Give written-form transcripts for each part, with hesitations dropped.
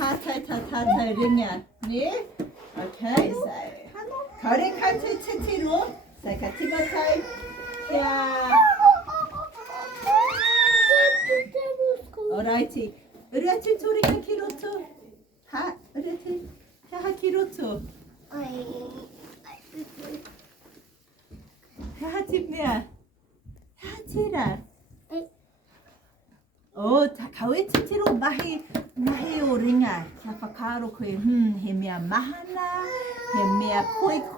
타타 링야. 네. Okay, so. 거리 카트 치치로. 자, 같이 맡아요. 야. Alrighty. Alrighty, 소리가 키로투. 하, alrighty. 하 키로투. 하 집이야. 하 치라. 자 가위 치치로 마히 오링아. 샤파카로 코이 헤미야 마하나. 헤미야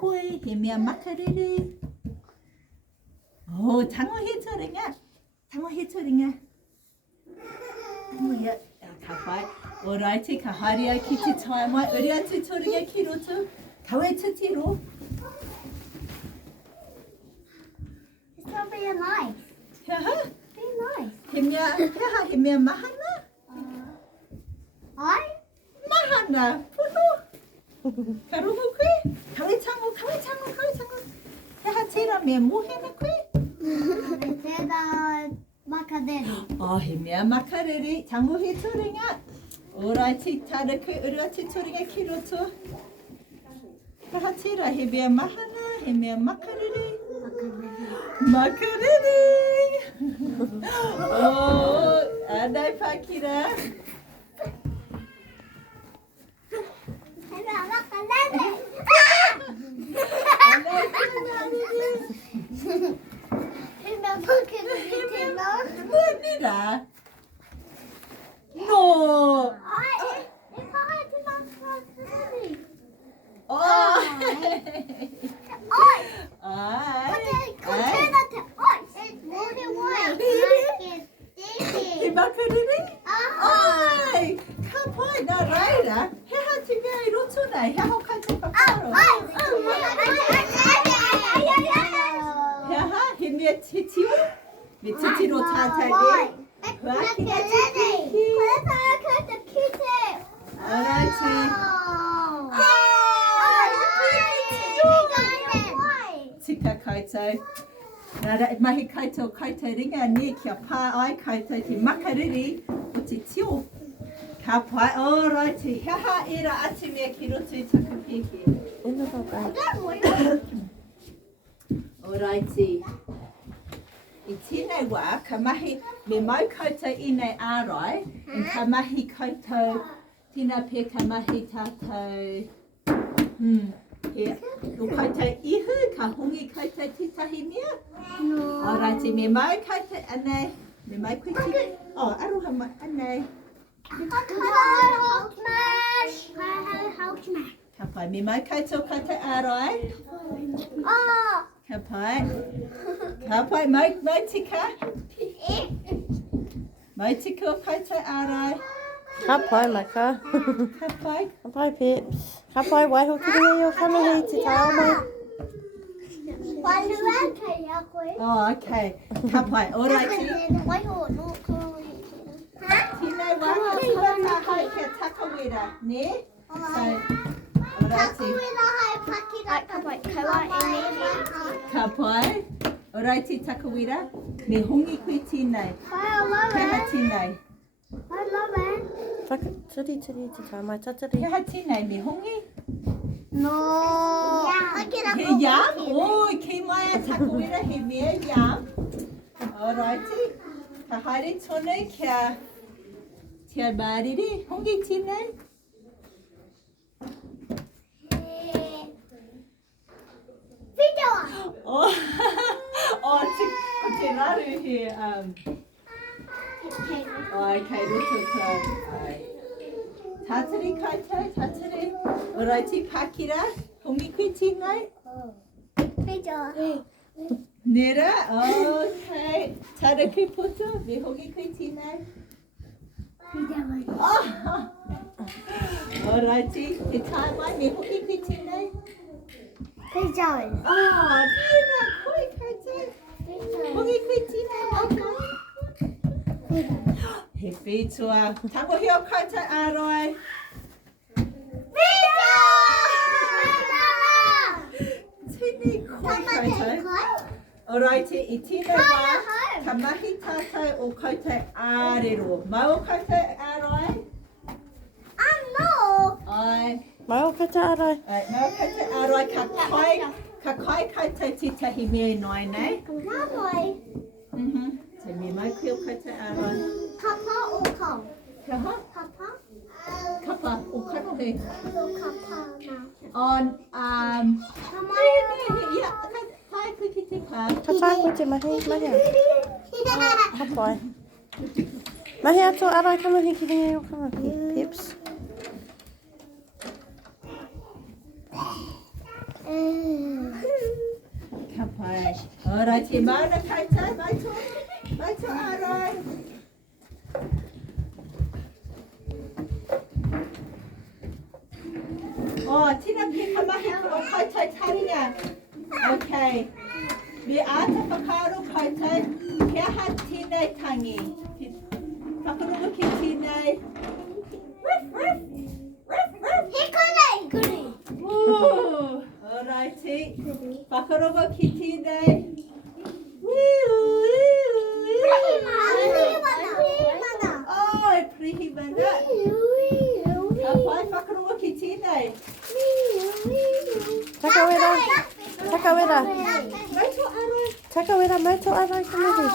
코이 헤미야 마카리리. 장어 히처링아. 뭐야? 가봐이. 오라이티 가하리아 키치 처마 으리아치 초리게 키로투. 가위 치치로. It's not very nice. 야하. Very nice. 헤미야 마하나. I? 마하나. 푸노. 가루구퀴. 가위 창고. 야하 치라메 뭐해나퀴. said macadamia. 헤미야 마카레리. 장모 히토링아. 오라이티 타르크 으리아치 초리게 키로투. 야하 치라 헤미야 마하나. 헤미야 마카레리. 마카레리. 아나이 파키라. 뭐니라? 노. 마카레리? 아이, 카포이 나 라이라. 해하 티미아이 로초나. 해하 칼치 파파로. 해하 헤미야 치치오. 미치치로 차차게. 알았지. 치카 카이차이. 나라 마히 카이토 카이타링아 니키야 파아이 카이타티 마카리리 오치치오. 가파 alright. 하하 이라 아침에 기로치 착피기. Alright. 이티네와 카마히 메마이 카이타 이네 아라이. 카마히 카이타 티나페 카마히 타타. 카이타 이흐 카홍이 카이타 티타히미야. Alright. 메마이 카이타 안네. 메마이 퀴치. 아루하마 안네. Kapai, me mai kaito kata arai. Kapai, mai tika. Mai tika kata arai. Kapai maka. Kapai. Kapai pips. Kapai wai ho kiri yo family te tau mai. Okay. Kapai, alright. Tina wa kata hai ke takawira, ne? Kapai. Alright, takawira. Me hongi kui tinai. Keha tinai. Tiri te tau mai tatari. Keha tinai me hongi. No. He yam? Ke mai takawira he mea yam. Alright. Kahari tone kia. Tia bariri. Hongi tinai. Te raru he okay, tatari kaitai, tatari. Alrighty, pakira. Hongi kui tinai. Nera, okay. Taraku puto, me hongi kui tinai. Alrighty, te taimai, me hongi kui tinai. Nera, koi kaitai. Hongi kui tinai, okay. He whitua. Tango hio kaitai aroi. Tini koi kaitai. Alrighty, I tina wa ka mahi tātai o kaitai ārero. Mau kaitai āroi? Mai kete arai. Mau kate arai ka kai kate titahi mea noi nei. Lovely. So me mau kio kate arai. Papa or Tom? Ka ha? Papa? Kapa o kanohi. Or Papa now? On, yeah, kai kuki te ka. Ka tā koe te mahi, mahi a. Ka pai. Mahi ato arai kanohi ki ringa o kanohi. Pips. Ka pai. Ora te mauna kaita, mai tō arai. Oh, tina pika mahi o kaita taringa. Okay. Me ata whakaaro kaita, kia ha tīnei tangi. Whakarunga ki tīnei. Ruff, ruff. Ruff, ruff. Hikuri. Ooh, alrighty. Whakarongo ki tīnei. Oh, prihi mana. Ka pai whakarongo ki tīnei. Taka wera. Taka wera. Mai tō arai. Taka wera mai tō arai kanohi.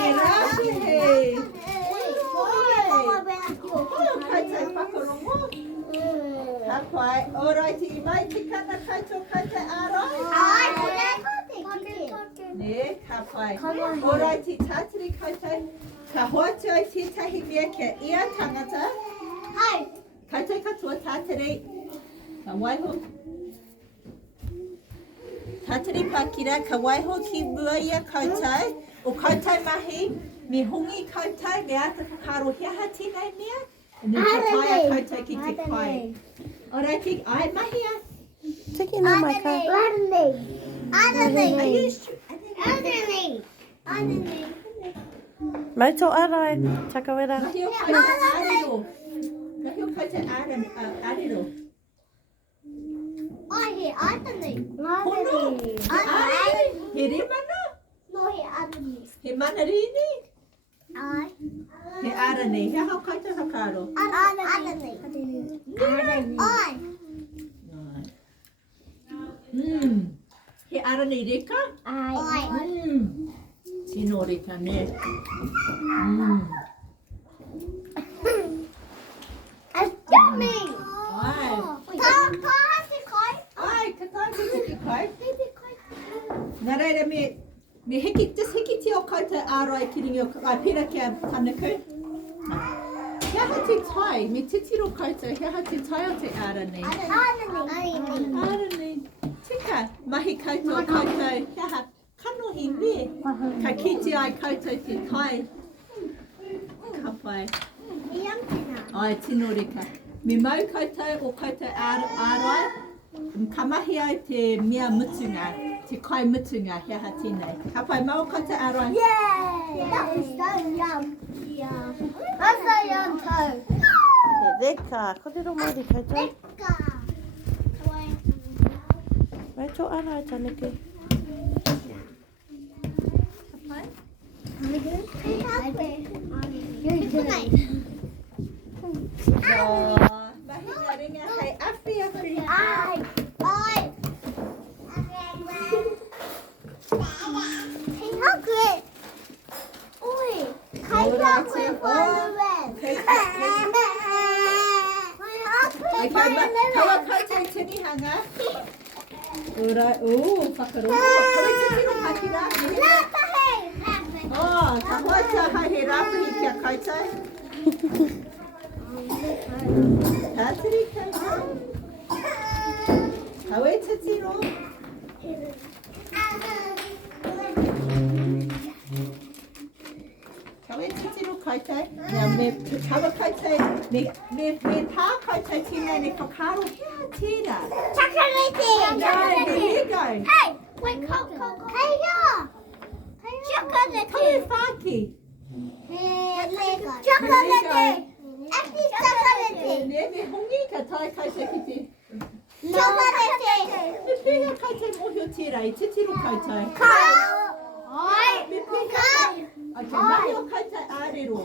He rāwhihe. Oh, kaita whakarongo. Ka pai. Alrighty, i mai te kana kaito kaita arai. Ne, ka pai. Alrighty, tātiri kaita. Ka hoatu ai tētahi mea kia ia tangata. Kaita katoa tātiri. Ka waiho. Tātiri Pākira, ka waiho ki mua ia kautai. O kautai mahi, me hongi kautai, me ata whakaro hiaha tīnei mea. And then ka taia kautai ki te kai. Alrighty, ai mahi a. Tiki nā mai ka. Mai tō arai. Taka wera. Mahi o kautai arero. Mahi o kautai arero. Hono. Ai, he re mana? He mana rini? He ara nei. He hao kautai whakaro. He ara nei reka? Tino reka ne. Ai, ka tai ki te kai. Nā reira me hiki te o kautai ārai ki ringi o ai pera kia tanaku. Hea ha te tai, me titiro kautai, hea ha te tai o te ara nei. Ara nei. Tika, mahi koutou o koutou, hea ha kanohi me. Ka kite ai koutou te tai. Ka pai. Ai, tino reka. Me mau koutou o koutou ārai. Ka mahi ai te mea mutunga, te kai mutunga, hea ha tēnei. Ka pai mau koutou ārai. He reka. Korero mauri koutou. Mai tō arai tanuku. Mahi ngā ringa hei awhi awhi. Kawa koutou Tirohanga. Ora, whakarongo. Kawa titiro Pākira. Oh, ka hoa taha he rāwhihi kia koutou. Tātiri koutou. Kawe titiro. Kawe titiro koutou. Now me kawa koutou, me tā koutou tina ne whakaro hea tira. There you go. Kawe whāki. Ne me hongi ka tai koutou ki te. Me pēhea koutou mohio tira i titiro koutou. Me pēhea. Okay, mahi o koutou ārero.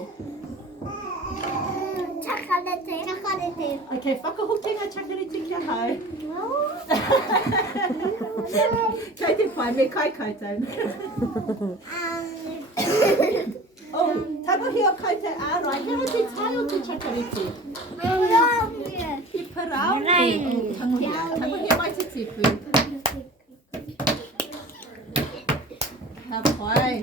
Chakarete. Okay, whakahokinga chakariti kia hau. Kei te pai, me kai koutou. Oh, tamohi o koutou ārai, hea te tai o te chakariti. He parau. Tamohi mai te tipu. Ka pai.